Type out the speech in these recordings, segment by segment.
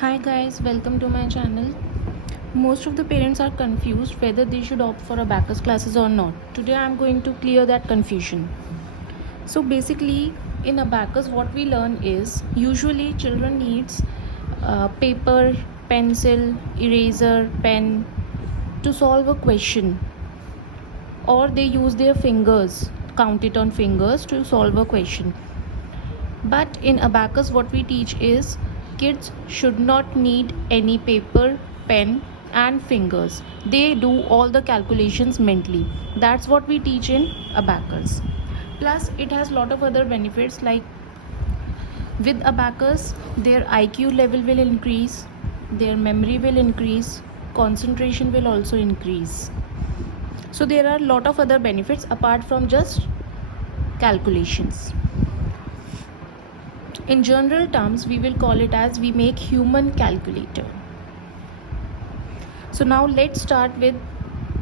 Hi guys, welcome to my channel. Most of the parents are confused whether they should opt for Abacus classes or not. Today I am going to clear that confusion. So basically in Abacus what we learn is usually children needs paper, pencil, eraser, pen to solve a question, or they use their fingers, count it on fingers to solve a question. But in Abacus, what we teach is kids should not need any paper, pen, and fingers. They do all the calculations mentally. That's what we teach in Abacus. Plus, it has lot of other benefits like with Abacus, their IQ level will increase, their memory will increase, concentration will also increase. So there are a lot of other benefits apart from just calculations. In general terms, we will call it as we make human calculator. So now let's start with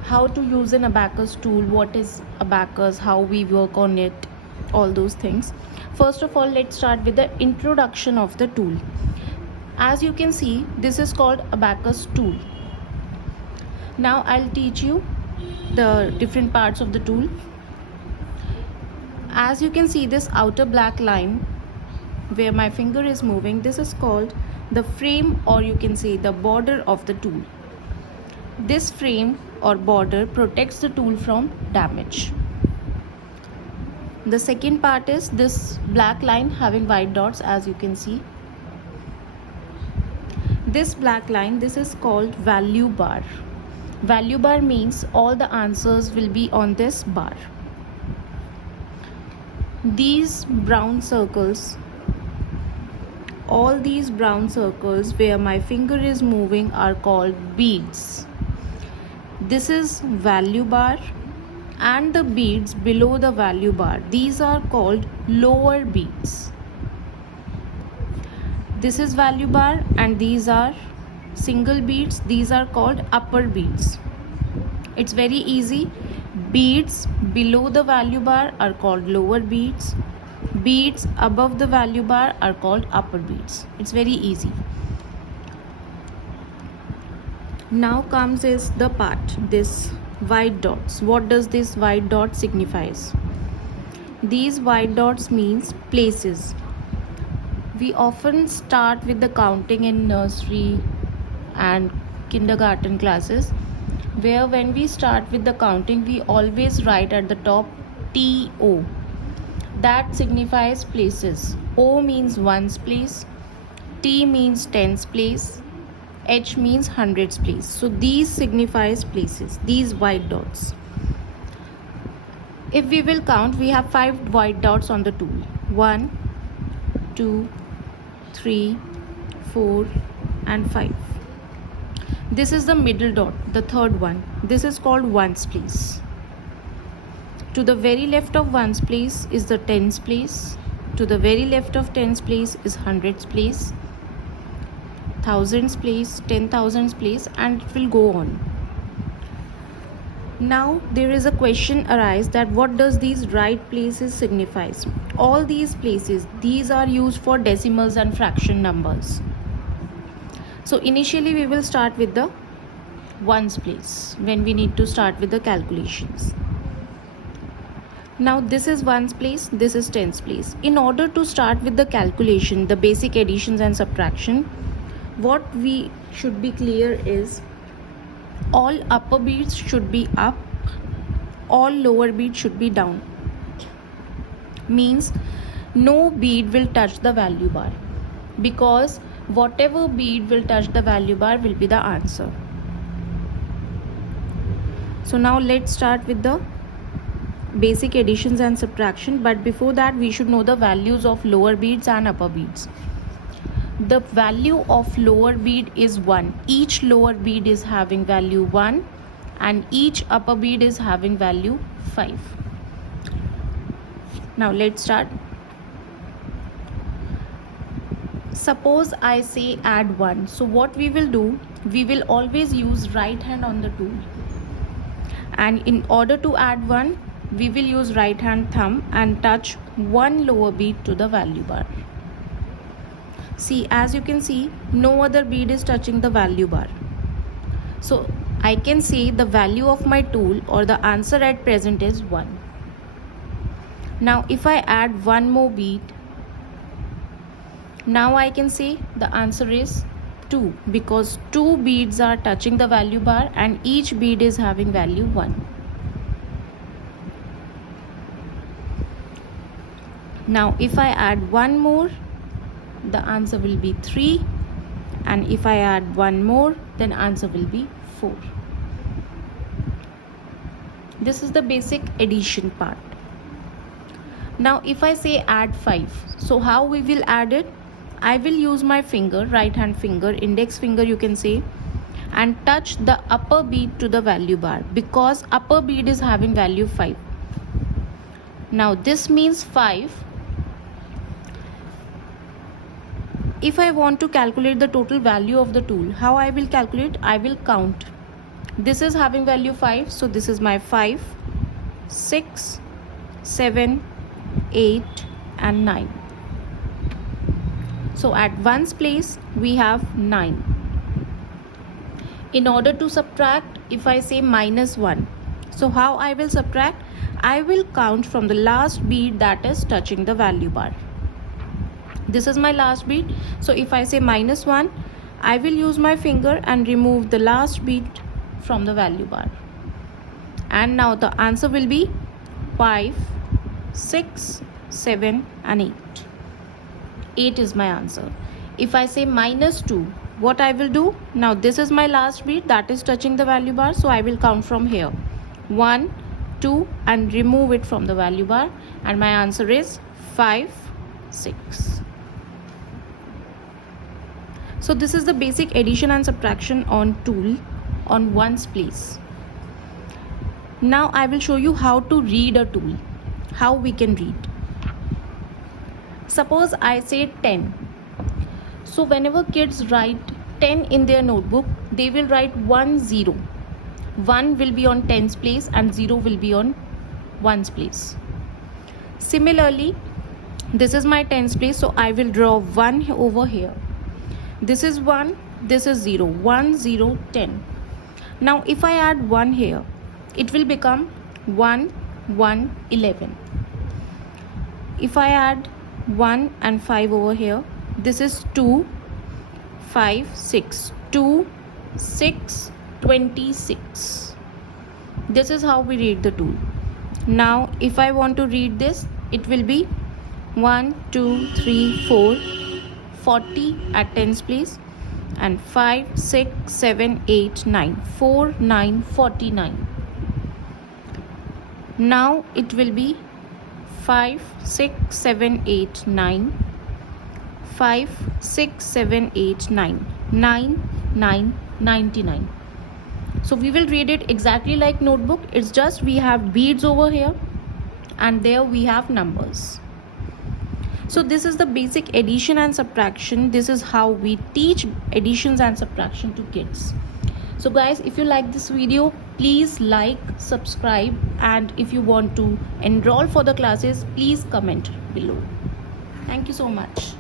how to use an Abacus tool, what is Abacus, how we work on it, all those things. First of all, let's start with the introduction of the tool. As you can see, this is called Abacus tool. Now I'll teach you the different parts of the tool. As you can see, this outer black line where my finger is moving, this is called the frame, or you can say the border of the tool. This frame or border protects the tool from damage. The second part is this black line having white dots, as you can see. This black line, this is called value bar. Value bar means all the answers will be on this bar. These brown circles, all these brown circles where my finger is moving are called beads. This is value bar, and the beads below the value bar, these are called lower beads. This is value bar and these are single beads, these are called upper beads. It's very easy. Beads below the value bar are called lower beads. Beads above the value bar are called upper beads. It's very easy. Now comes is the part, this white dots. What does this white dot signifies? These white dots means places. We often start with the counting in nursery and kindergarten classes, where when we start with the counting, we always write at the top TO. That signifies places. O means ones place, T means tens place, H means hundreds place. So these signifies places, these white dots. If we will count, we have 5 white dots on the tool. 1, 2, 3, 4 and 5. This is the middle dot, the third one. This is called ones place. To the very left of ones place is the tens place. To the very left of tens place is hundreds place, thousands place, 10,000s place, and it will go on. Now there is a question arise that what does these right places signifies? All these places, these are used for decimals and fraction numbers. So initially we will start with the ones place when we need to start with the calculations. Now this is ones place, this is tens place. In order to start with the calculation, the basic additions and subtraction, what we should be clear is all upper beads should be up, all lower beads should be down. Means no bead will touch the value bar, because whatever bead will touch the value bar will be the answer. So now let's start with the basic additions and subtraction, but before that we should know the values of lower beads and upper beads. The value of lower bead is 1. Each lower bead is having value 1 and each upper bead is having value 5. Now let's start. Suppose I say add 1. So what we will do, we will always use right hand on the tool, and in order to add 1, we will use right hand thumb and touch one lower bead to the value bar. See, as you can see, no other bead is touching the value bar. So I can say the value of my tool or the answer at present is 1. Now if I add one more bead, now I can say the answer is 2, because 2 beads are touching the value bar and each bead is having value 1. Now if I add one more, the answer will be 3, and if I add one more, then answer will be 4. This is the basic addition part. Now if I say add 5, so how we will add it? I will use my finger, right hand finger, index finger you can say, and touch the upper bead to the value bar, because upper bead is having value 5. Now this means 5. If I want to calculate the total value of the tool, how I will calculate? I will count. This is having value 5, so this is my 5, 6, 7, 8 and 9. So at ones place we have 9. In order to subtract, if I say -1, so how I will subtract? I will count from the last bead that is touching the value bar. This is my last bead, so if I say -1, I will use my finger and remove the last bead from the value bar, and now the answer will be 5, 6, 7 and 8. 8 is my answer. If I say -2, what I will do? Now this is my last bead that is touching the value bar, so I will count from here 1, 2 and remove it from the value bar, and my answer is 5, 6. So this is the basic addition and subtraction on tool on ones place. Now I will show you how to read a tool, how we can read. Suppose I say 10. So whenever kids write 10 in their notebook, they will write 1 0. 1 will be on tens place and 0 will be on ones place. Similarly, this is my tens place, so I will draw 1 over here. This is 1, this is 0, 1 0 10. Now if I add 1 here, it will become 1 1 11. If I add 1 and 5 over here, this is 2 5 6, 2 6 26. This is how we read the tool. Now if I want to read this, it will be 1 2 3 4 40 at tens place, and 5 6 7 8 9 4 9 49. Now it will be 5 6 7 8 9 5 6 7 8 9 9 9 99. So we will read it exactly like notebook. It's just we have beads over here and there we have numbers. So this is the basic addition and subtraction. This is how we teach additions and subtraction to kids. So guys, if you like this video, please like, subscribe, and if you want to enroll for the classes, please comment below. Thank you so much.